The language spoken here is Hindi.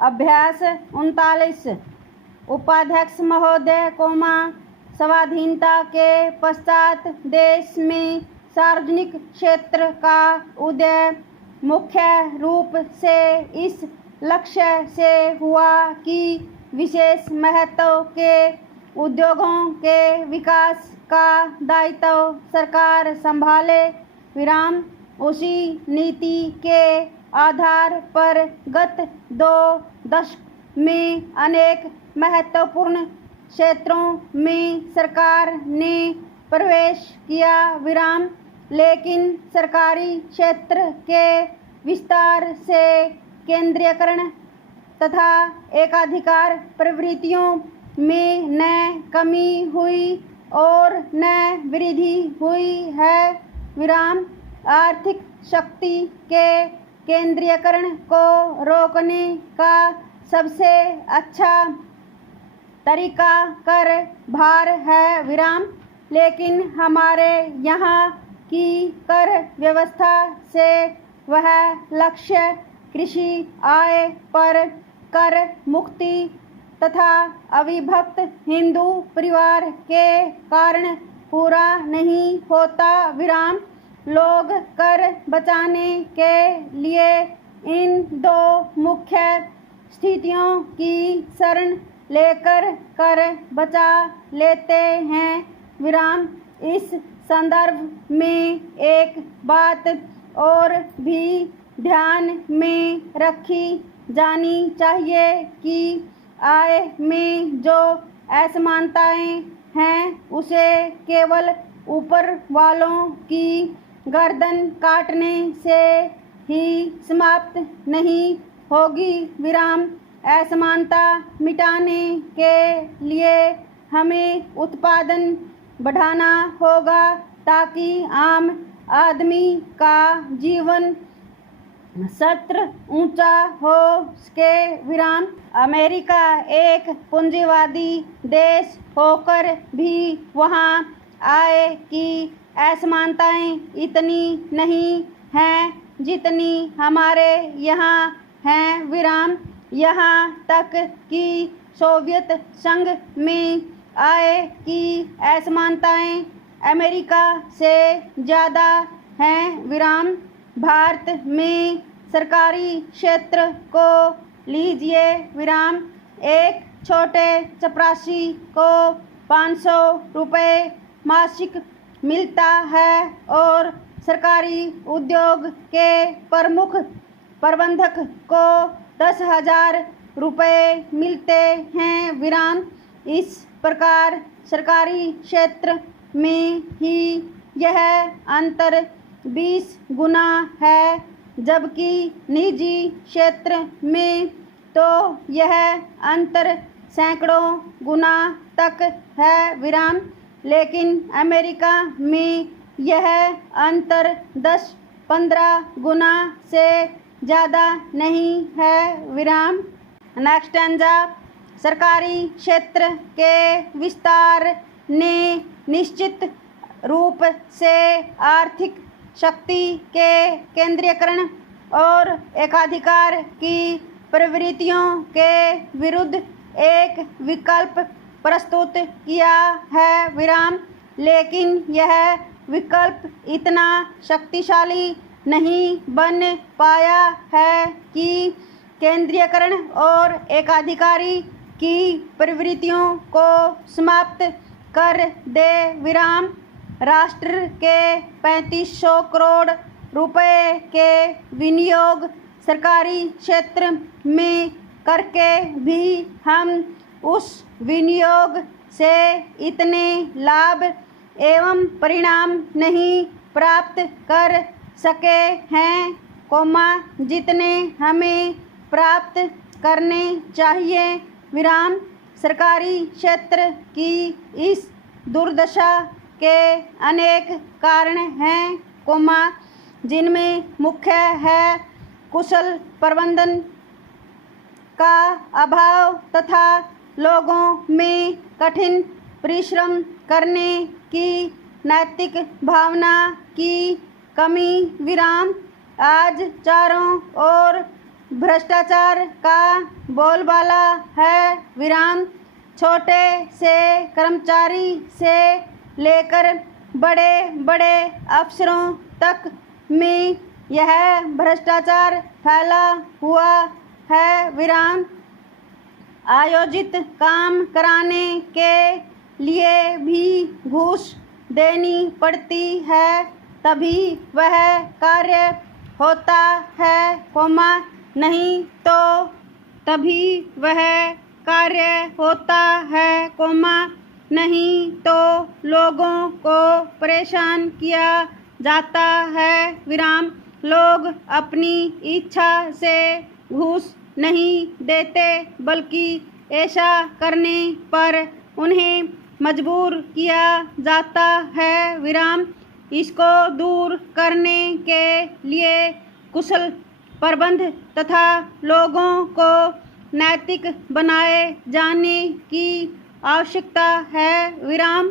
अभ्यास 39। उपाध्यक्ष महोदय, स्वाधीनता के पश्चात देश में सार्वजनिक क्षेत्र का उदय मुख्य रूप से इस लक्ष्य से हुआ कि विशेष महत्व के उद्योगों के विकास का दायित्व सरकार संभाले। उसी नीति के आधार पर गत 2 दशक में अनेक महत्वपूर्ण क्षेत्रों में सरकार ने प्रवेश किया। लेकिन सरकारी क्षेत्र के विस्तार से केंद्रीयकरण तथा एकाधिकार प्रवृत्तियों में न कमी हुई और न वृद्धि हुई है। आर्थिक शक्ति के केंद्रीयकरण को रोकने का सबसे अच्छा तरीका कर भार है। लेकिन हमारे यहाँ की कर व्यवस्था से वह लक्ष्य कृषि आय पर कर मुक्ति तथा अविभक्त हिंदू परिवार के कारण पूरा नहीं होता। लोग कर बचाने के लिए इन 2 मुख्य स्थितियों की शरण लेकर कर बचा लेते हैं। इस संदर्भ में एक बात और भी ध्यान में रखी जानी चाहिए कि आय में जो असमानताएं हैं उसे केवल ऊपर वालों की गर्दन काटने से ही समाप्त नहीं होगी। असमानता मिटाने के लिए हमें उत्पादन बढ़ाना होगा ताकि आम आदमी का जीवन स्तर ऊंचा हो सके। अमेरिका एक पूंजीवादी देश होकर भी वहाँ आय की असमानताएं इतनी नहीं हैं जितनी हमारे यहाँ हैं। यहाँ तक कि सोवियत संघ में आय की असमानताएं अमेरिका से ज़्यादा हैं। भारत में सरकारी क्षेत्र को लीजिए। एक छोटे चपरासी को 500 रुपये मासिक मिलता है और सरकारी उद्योग के प्रमुख प्रबंधक को 10,000 रुपये मिलते हैं। इस प्रकार सरकारी क्षेत्र में ही यह अंतर 20 गुना है, जबकि निजी क्षेत्र में तो यह अंतर सैकड़ों गुना तक है। लेकिन अमेरिका में यह अंतर 10-15 गुना से ज़्यादा नहीं है। नेक्स्ट सरकारी क्षेत्र के विस्तार ने निश्चित रूप से आर्थिक शक्ति के केंद्रीयकरण और एकाधिकार की प्रवृत्तियों के विरुद्ध एक विकल्प प्रस्तुत किया है। लेकिन यह विकल्प इतना शक्तिशाली नहीं बन पाया है कि केंद्रीयकरण और एकाधिकारी की प्रवृत्तियों को समाप्त कर दे। राष्ट्र के 3500 करोड़ रुपए के विनियोग सरकारी क्षेत्र में करके भी हम उस विनियोग से इतने लाभ एवं परिणाम नहीं प्राप्त कर सके हैं, जितने हमें प्राप्त करने चाहिए। सरकारी क्षेत्र की इस दुर्दशा के अनेक कारण हैं, जिनमें मुख्य है कुशल प्रबंधन का अभाव तथा लोगों में कठिन परिश्रम करने की नैतिक भावना की कमी। आज चारों ओर भ्रष्टाचार का बोलबाला है विराम। छोटे से कर्मचारी से लेकर बड़े बड़े अफसरों तक में यह भ्रष्टाचार फैला हुआ है विराम। आयोजित काम कराने के लिए भी घूस देनी पड़ती है, तभी वह कार्य होता है, नहीं तो तभी वह कार्य होता है, नहीं तो लोगों को परेशान किया जाता है विराम। लोग अपनी इच्छा से घूस नहीं देते, बल्कि ऐसा करने पर उन्हें मजबूर किया जाता है विराम। इसको दूर करने के लिए कुशल प्रबंध तथा लोगों को नैतिक बनाए जाने की आवश्यकता है विराम।